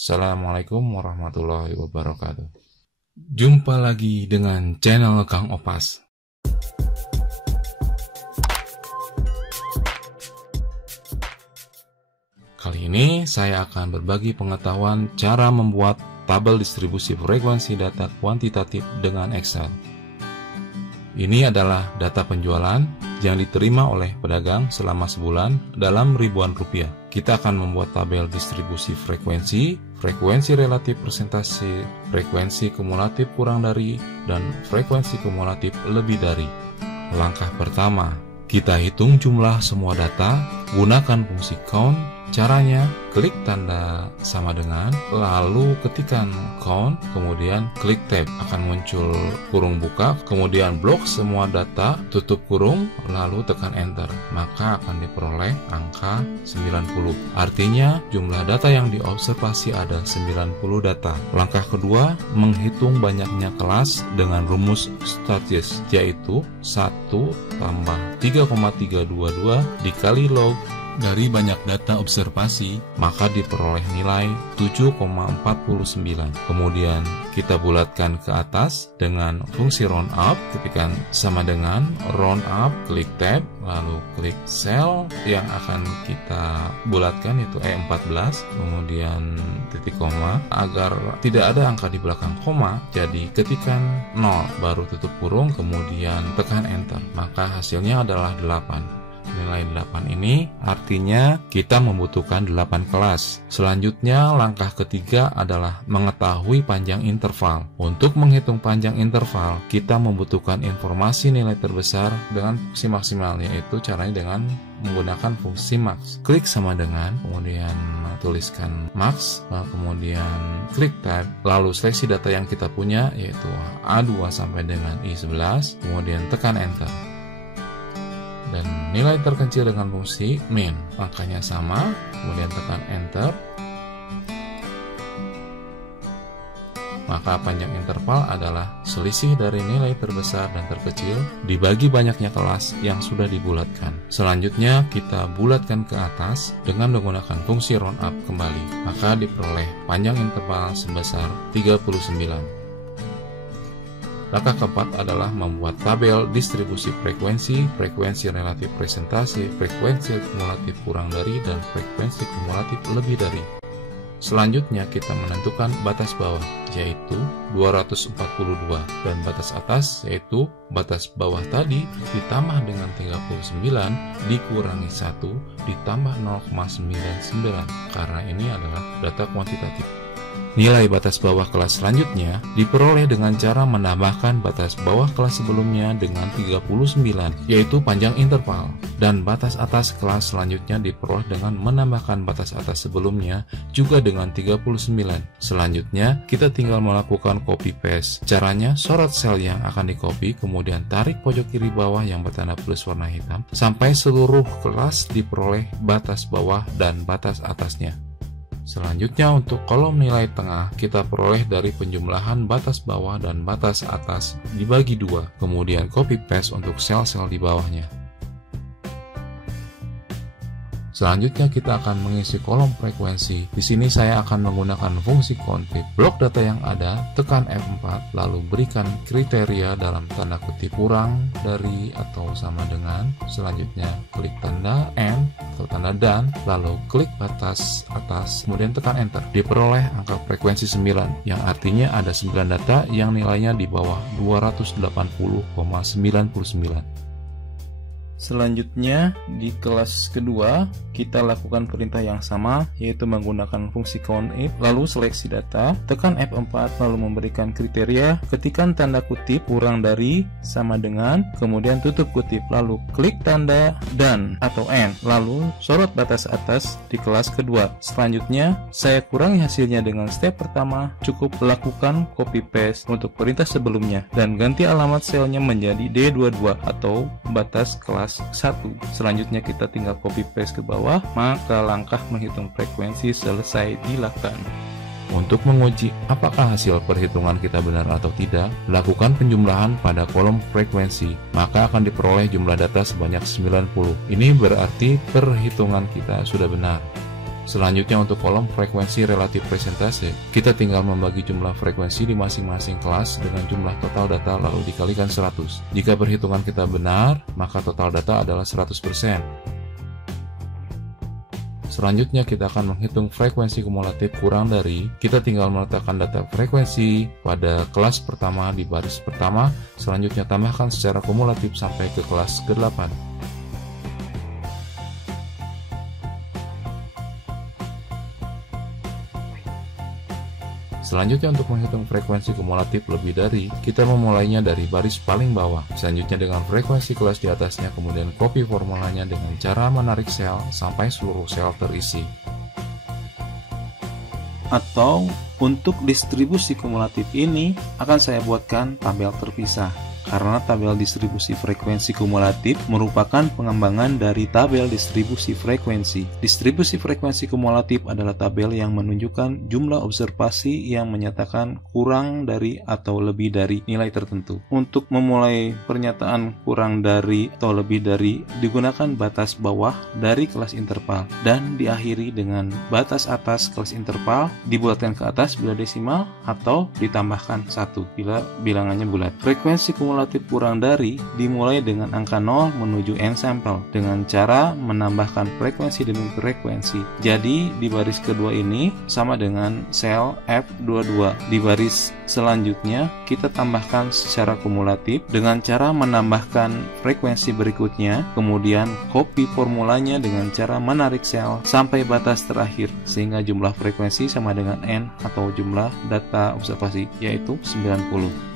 Assalamualaikum warahmatullahi wabarakatuh. Jumpa lagi dengan channel Kang Opas. Kali ini saya akan berbagi pengetahuan cara membuat tabel distribusi frekuensi data kuantitatif dengan Excel. Ini adalah data penjualan yang diterima oleh pedagang selama sebulan dalam ribuan rupiah. Kita akan membuat tabel distribusi frekuensi, frekuensi relatif persentase, frekuensi kumulatif kurang dari, dan frekuensi kumulatif lebih dari. Langkah pertama, kita hitung jumlah semua data, gunakan fungsi count. Caranya, klik tanda sama dengan, lalu ketikkan count, kemudian klik tab. Akan muncul kurung buka, kemudian blok semua data, tutup kurung, lalu tekan enter. Maka akan diperoleh angka 90. Artinya, jumlah data yang diobservasi ada 90 data. Langkah kedua, menghitung banyaknya kelas dengan rumus statis, yaitu 1 tambah 3,322 dikali log dari banyak data observasi, maka diperoleh nilai 7,49. Kemudian kita bulatkan ke atas dengan fungsi round up, ketikkan sama dengan round up, klik tab, lalu klik cell yang akan kita bulatkan yaitu E14, kemudian titik koma, agar tidak ada angka di belakang koma, jadi ketikkan 0, baru tutup kurung, kemudian tekan enter, maka hasilnya adalah 8. Nilai 8 ini artinya kita membutuhkan 8 kelas. Selanjutnya, langkah ketiga adalah mengetahui panjang interval. Untuk menghitung panjang interval, kita membutuhkan informasi nilai terbesar dengan fungsi maksimal, yaitu caranya dengan menggunakan fungsi max. Klik sama dengan, kemudian tuliskan max, kemudian klik tab, lalu seleksi data yang kita punya yaitu A2 sampai dengan I11, kemudian tekan enter. Dan nilai terkecil dengan fungsi min, angkanya sama, kemudian tekan enter, maka panjang interval adalah selisih dari nilai terbesar dan terkecil dibagi banyaknya kelas yang sudah dibulatkan. Selanjutnya kita bulatkan ke atas dengan menggunakan fungsi round up kembali, maka diperoleh panjang interval sebesar 39. Langkah keempat adalah membuat tabel distribusi frekuensi, frekuensi relatif presentasi, frekuensi kumulatif kurang dari, dan frekuensi kumulatif lebih dari. Selanjutnya kita menentukan batas bawah, yaitu 242, dan batas atas, yaitu batas bawah tadi ditambah dengan 39 dikurangi 1 ditambah 0,99, karena ini adalah data kuantitatif. Nilai batas bawah kelas selanjutnya diperoleh dengan cara menambahkan batas bawah kelas sebelumnya dengan 39, yaitu panjang interval, dan batas atas kelas selanjutnya diperoleh dengan menambahkan batas atas sebelumnya juga dengan 39. Selanjutnya, kita tinggal melakukan copy paste. Caranya, sorot sel yang akan di copy, kemudian tarik pojok kiri bawah yang bertanda plus warna hitam, sampai seluruh kelas diperoleh batas bawah dan batas atasnya. Selanjutnya, untuk kolom nilai tengah kita peroleh dari penjumlahan batas bawah dan batas atas dibagi 2, kemudian copy paste untuk sel-sel di bawahnya. Selanjutnya kita akan mengisi kolom frekuensi. Di sini saya akan menggunakan fungsi countip. Blok data yang ada, tekan F4, lalu berikan kriteria dalam tanda kutip kurang dari atau sama dengan. Selanjutnya klik tanda N atau tanda dan, lalu klik batas atas, kemudian tekan enter. Diperoleh angka frekuensi 9, yang artinya ada 9 data yang nilainya di bawah 280,99. Selanjutnya, di kelas kedua, kita lakukan perintah yang sama, yaitu menggunakan fungsi countIf, lalu seleksi data, tekan F4, lalu memberikan kriteria, ketikkan tanda kutip kurang dari sama dengan, kemudian tutup kutip, lalu klik tanda dan atau N, lalu sorot batas atas di kelas kedua. Selanjutnya, saya kurangi hasilnya dengan step pertama, cukup lakukan copy paste untuk perintah sebelumnya, dan ganti alamat selnya menjadi D22 atau batas kelas 1. Selanjutnya kita tinggal copy paste ke bawah, maka langkah menghitung frekuensi selesai dilakukan. Untuk menguji apakah hasil perhitungan kita benar atau tidak, lakukan penjumlahan pada kolom frekuensi, maka akan diperoleh jumlah data sebanyak 90. Ini berarti perhitungan kita sudah benar. Selanjutnya untuk kolom frekuensi relatif presentase, kita tinggal membagi jumlah frekuensi di masing-masing kelas dengan jumlah total data lalu dikalikan 100. Jika perhitungan kita benar, maka total data adalah 100%. Selanjutnya kita akan menghitung frekuensi kumulatif kurang dari, kita tinggal meletakkan data frekuensi pada kelas pertama di baris pertama, selanjutnya tambahkan secara kumulatif sampai ke kelas ke-8. Selanjutnya untuk menghitung frekuensi kumulatif lebih dari, kita memulainya dari baris paling bawah. Selanjutnya dengan frekuensi kelas di atasnya, kemudian copy formulanya dengan cara menarik sel sampai seluruh sel terisi. Atau untuk distribusi kumulatif ini akan saya buatkan tabel terpisah. Karena tabel distribusi frekuensi kumulatif merupakan pengembangan dari tabel distribusi frekuensi. Distribusi frekuensi kumulatif adalah tabel yang menunjukkan jumlah observasi yang menyatakan kurang dari atau lebih dari nilai tertentu. Untuk memulai pernyataan kurang dari atau lebih dari digunakan batas bawah dari kelas interval dan diakhiri dengan batas atas kelas interval dibulatkan ke atas bila desimal atau ditambahkan 1 bila bilangannya bulat. Frekuensi kumulatif kurang dari dimulai dengan angka 0 menuju n sampel dengan cara menambahkan frekuensi demi frekuensi. Jadi di baris kedua ini sama dengan sel F22. Di baris selanjutnya kita tambahkan secara kumulatif dengan cara menambahkan frekuensi berikutnya, kemudian copy formulanya dengan cara menarik sel sampai batas terakhir sehingga jumlah frekuensi sama dengan n atau jumlah data observasi yaitu 90.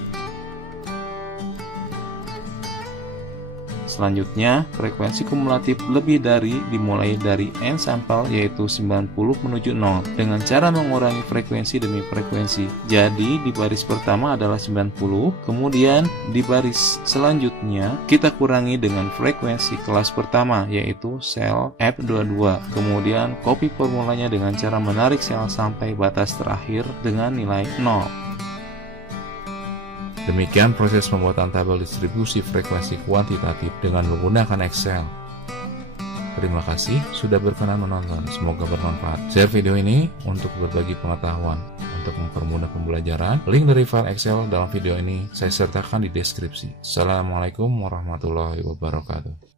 Selanjutnya, frekuensi kumulatif lebih dari dimulai dari n sampel yaitu 90 menuju 0 dengan cara mengurangi frekuensi demi frekuensi. Jadi di baris pertama adalah 90, kemudian di baris selanjutnya kita kurangi dengan frekuensi kelas pertama yaitu sel F22. Kemudian copy formulanya dengan cara menarik sel sampai batas terakhir dengan nilai 0. Demikian proses pembuatan tabel distribusi frekuensi kuantitatif dengan menggunakan Excel. Terima kasih sudah berkenan menonton, semoga bermanfaat. Share video ini untuk berbagi pengetahuan. Untuk mempermudah pembelajaran, link dari file Excel dalam video ini saya sertakan di deskripsi. Assalamualaikum warahmatullahi wabarakatuh.